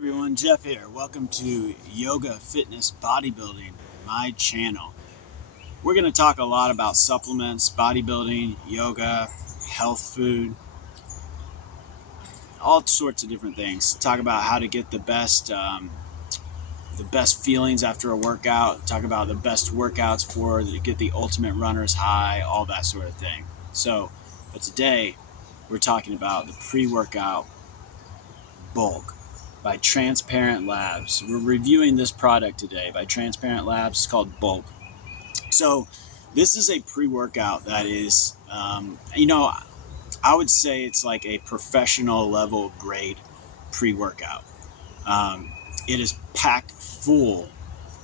Everyone, Jeff here. Welcome to Yoga Fitness Bodybuilding, my channel. We're going to talk a lot about supplements, bodybuilding, yoga, health food, all sorts of different things. Talk about how to get the best feelings after a workout. Talk about the best workouts to get the ultimate runner's high, all that sort of thing. But today we're talking about the pre-workout bulk by Transparent Labs. We're reviewing this product today by Transparent Labs. It's called Bulk. So this is a pre-workout that is, I would say it's like a professional level grade pre-workout. It is packed full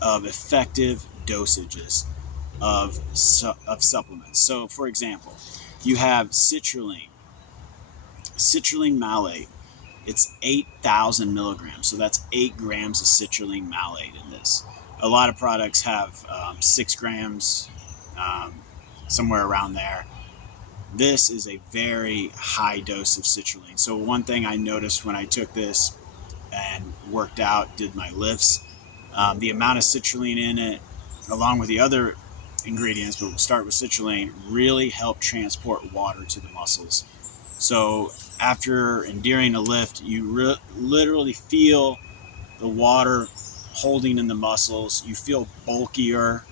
of effective dosages of supplements. So for example, you have citrulline malate. It's 8,000 milligrams. So that's 8 grams of citrulline malate in this. A lot of products have 6 grams, somewhere around there. This is a very high dose of citrulline. So one thing I noticed when I took this and worked out, did my lifts, the amount of citrulline in it, along with the other ingredients, but we'll start with citrulline, really help transport water to the muscles. So after and during a lift, you literally feel the water holding in the muscles. You feel bulkier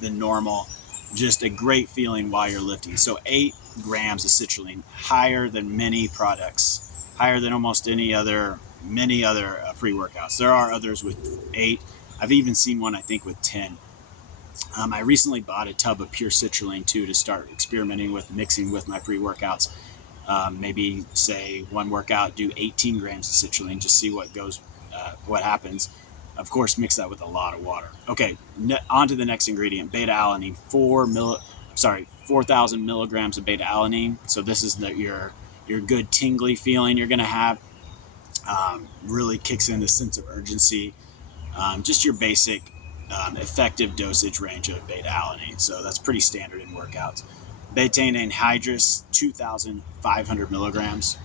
than normal. Just a great feeling while you're lifting. So 8 grams of citrulline, higher than many products, higher than almost many other pre-workouts. There are others with 8. I've even seen one, I think, with 10. I recently bought a tub of pure citrulline too to start experimenting with mixing with my pre-workouts. Maybe say one workout, do 18 grams of citrulline, just see what happens. Of course, mix that with a lot of water. Okay, on to the next ingredient, beta-alanine. 4,000 milligrams of beta-alanine. So this is your good tingly feeling you're gonna have. Really kicks in the sense of urgency. Just your basic effective dosage range of beta-alanine. So that's pretty standard in workouts. Betaine anhydrous, 2,500 milligrams.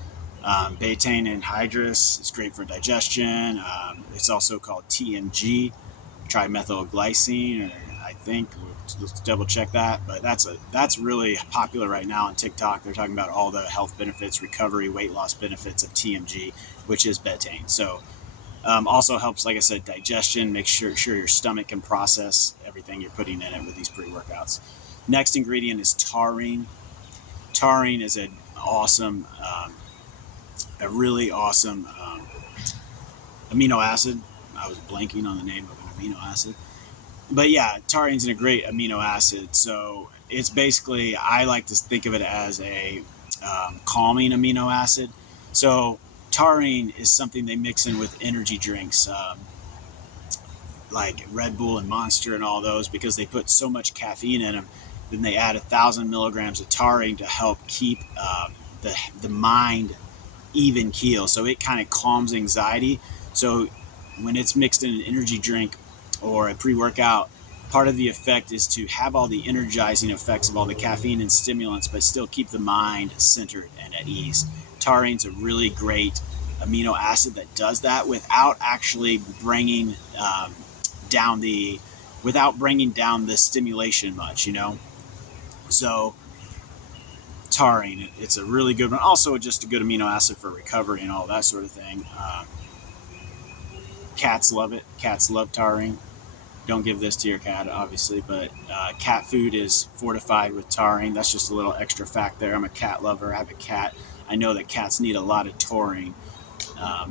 Betaine anhydrous is great for digestion. It's also called TMG, trimethylglycine, or I think let's double check that. But that's really popular right now on TikTok. They're talking about all the health benefits, recovery, weight loss benefits of TMG, which is betaine. So also helps, like I said, digestion. Make sure your stomach can process everything you're putting in it with these pre-workouts. Next ingredient is taurine. Taurine is a really awesome amino acid. I was blanking on the name of an amino acid. But yeah, taurine's a great amino acid. So it's basically, I like to think of it as a calming amino acid. So taurine is something they mix in with energy drinks, like Red Bull and Monster and all those, because they put so much caffeine in them. Then they add 1,000 milligrams of taurine to help keep the mind even keel. So it kind of calms anxiety. So when it's mixed in an energy drink or a pre-workout, part of the effect is to have all the energizing effects of all the caffeine and stimulants, but still keep the mind centered and at ease. Taurine's a really great amino acid that does that without actually bringing down the stimulation much, So taurine, it's a really good one. Also just a good amino acid for recovery and all that sort of thing. Cats love it. Cats love taurine. Don't give this to your cat, obviously, but cat food is fortified with taurine. That's just a little extra fact there. I'm a cat lover. I have a cat. I know that cats need a lot of taurine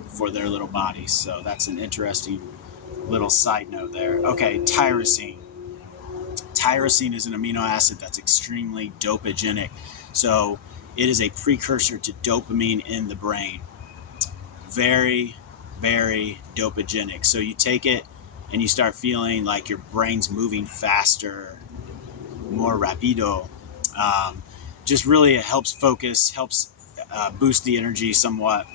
for their little bodies. So that's an interesting little side note there. Okay, tyrosine. Tyrosine is an amino acid that's extremely dopagenic. So it is a precursor to dopamine in the brain. Very, very dopagenic. So you take it and you start feeling like your brain's moving faster, more rapido. Just really it helps focus, helps boost the energy somewhat.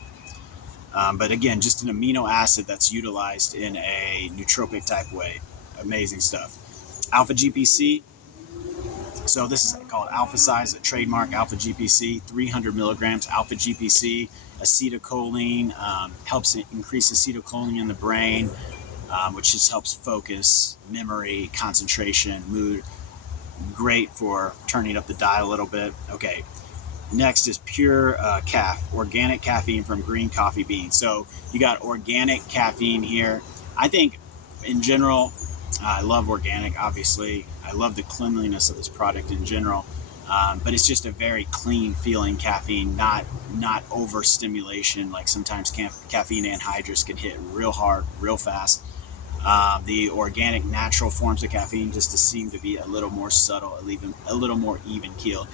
But again, just an amino acid that's utilized in a nootropic type way. Amazing stuff. Alpha GPC. So this is called Alpha Size, a trademark Alpha GPC, 300 milligrams. Alpha GPC acetylcholine, helps increase acetylcholine in the brain, which just helps focus, memory, concentration, mood. Great for turning up the dial a little bit. Okay, next is pure organic caffeine from green coffee beans. So you got organic caffeine here. I think in general, I love organic, obviously. I love the cleanliness of this product in general. But it's just a very clean feeling caffeine, not overstimulation. Like sometimes caffeine anhydrous can hit real hard, real fast. The organic, natural forms of caffeine just seem to be a little more subtle, a little more even keeled.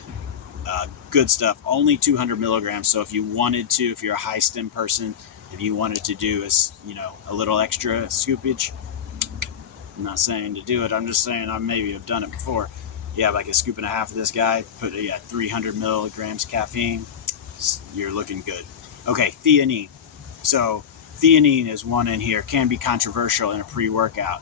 Good stuff. Only 200 milligrams. So if you wanted to, if you're a high stim person, if you wanted to do a little extra scoopage, I'm not saying to do it. I'm just saying I maybe have done it before. You have like a scoop and a half of this guy, put 300 milligrams caffeine. You're looking good. Okay, theanine. So theanine is one in here. Can be controversial in a pre-workout.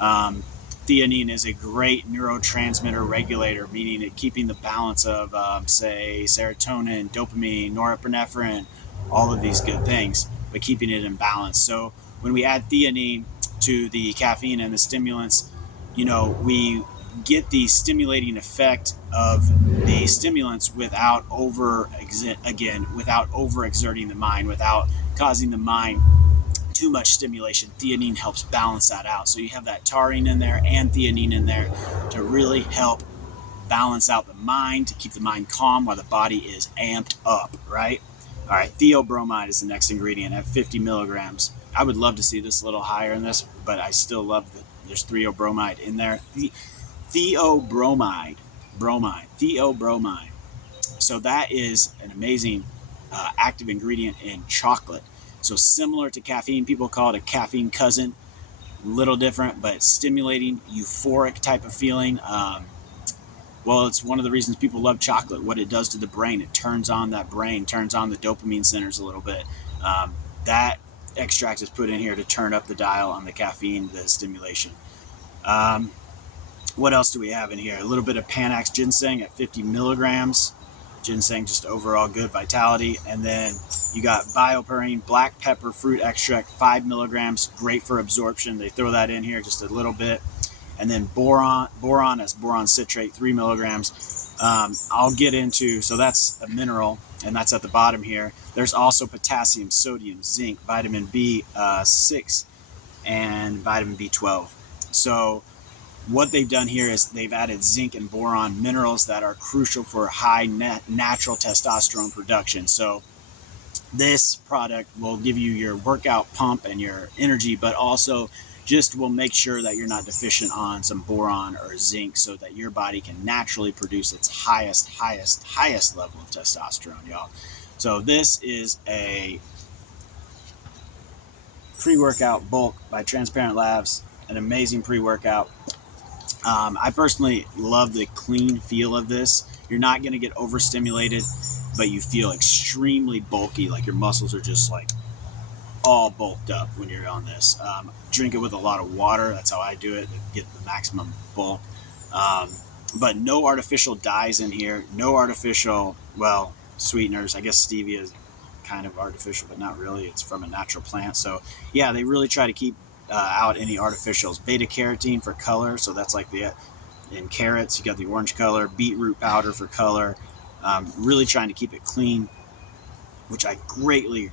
Theanine is a great neurotransmitter regulator, meaning it keeping the balance of, say, serotonin, dopamine, norepinephrine, all of these good things, but keeping it in balance. So when we add theanine to the caffeine and the stimulants, we get the stimulating effect of the stimulants without overexerting the mind, without causing the mind too much stimulation. Theanine helps balance that out. So you have that taurine in there and theanine in there to really help balance out the mind, to keep the mind calm while the body is amped up, right? All right, theobromide is the next ingredient at 50 milligrams. I would love to see this a little higher in this, but I still love that there's theobromide in there. Theobromide. So that is an amazing active ingredient in chocolate. So similar to caffeine, people call it a caffeine cousin. Little different, but stimulating, euphoric type of feeling. Well, it's one of the reasons people love chocolate. What it does to the brain, it turns on that brain, turns on the dopamine centers a little bit. That extract is put in here to turn up the dial on the caffeine, the stimulation. What else do we have in here? A little bit of Panax ginseng at 50 milligrams. Ginseng, just overall good vitality. And then you got BioPerine, black pepper fruit extract, 5 milligrams, great for absorption. They throw that in here just a little bit. And then boron is boron citrate, 3 milligrams. I'll get into, so that's a mineral, and that's at the bottom here. There's also potassium, sodium, zinc, vitamin B6, and vitamin B12. So what they've done here is they've added zinc and boron, minerals that are crucial for high natural testosterone production. So this product will give you your workout pump and your energy, but also just will make sure that you're not deficient on some boron or zinc, so that your body can naturally produce its highest level of testosterone, y'all. So this is a pre-workout bulk by Transparent Labs, an amazing pre-workout. I personally love the clean feel of this. You're not going to get overstimulated, but you feel extremely bulky, like your muscles are just like all bulked up when you're on this. Drink it with a lot of water. That's how I do it to get the maximum bulk. But no artificial dyes in here. No artificial, sweeteners. I guess stevia is kind of artificial, but not really. It's from a natural plant. So yeah, they really try to keep out any artificials. Beta carotene for color. So that's like in carrots, you got the orange color. Beetroot powder for color. Really trying to keep it clean, which I greatly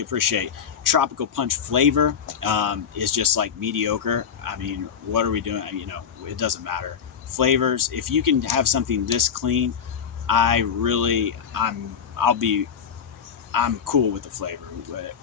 appreciate. Tropical Punch flavor is just like mediocre. I mean, what are we doing? It doesn't matter. Flavors, if you can have something this clean, I'm cool with the flavor. But,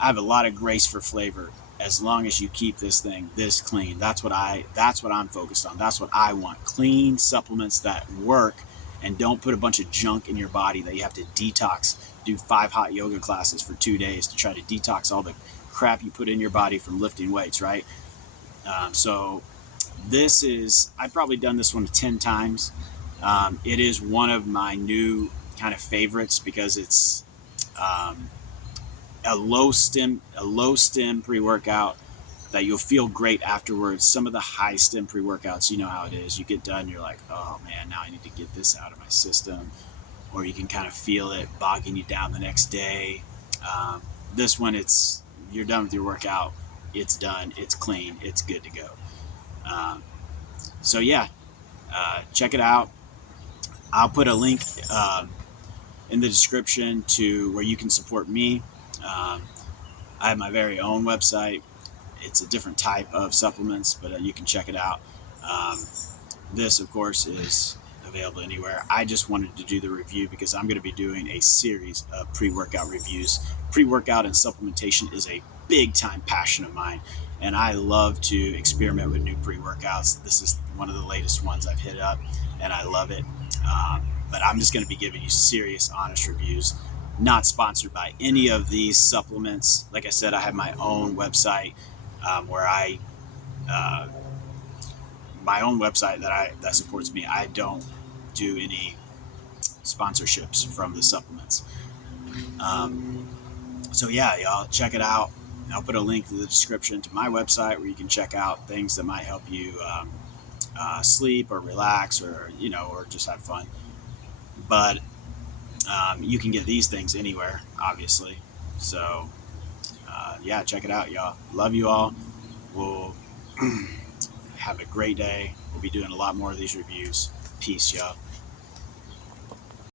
I have a lot of grace for flavor as long as you keep this thing this clean. That's what I'm focused on. That's what I want. Clean supplements that work and don't put a bunch of junk in your body that you have to detox. Do 5 hot yoga classes for 2 days to try to detox all the crap you put in your body from lifting weights, right? So I've probably done this one 10 times. It is one of my new kind of favorites because it's a low stim pre-workout that you'll feel great afterwards. Some of the high stim pre-workouts, you know how it is. You get done, you're like, oh man, now I need to get this out of my system. or you can kind of feel it bogging you down the next day. This one, you're done with your workout, it's done, it's clean, it's good to go. Um, so yeah, check it out. I'll put a link in the description to where you can support me. Um, I have my very own website. It's a different type of supplements, but you can check it out. Um, this, of course, is available anywhere. I just wanted to do the review because I'm going to be doing a series of pre-workout reviews. Pre-workout and supplementation is a big time passion of mine, and I love to experiment with new pre-workouts. This is one of the latest ones I've hit up, and I love it. But I'm just going to be giving you serious, honest reviews. Not sponsored by any of these supplements. Like I said, I have my own website where uh, my own website that supports me. I don't do any sponsorships from the supplements. Um, so yeah, y'all check it out. I'll put a link in the description to my website where you can check out things that might help you sleep or relax, or or just have fun. But you can get these things anywhere, obviously. So yeah, check it out, y'all. Love you all. We'll have a great day. We'll be doing a lot more of these reviews. Peace, y'all.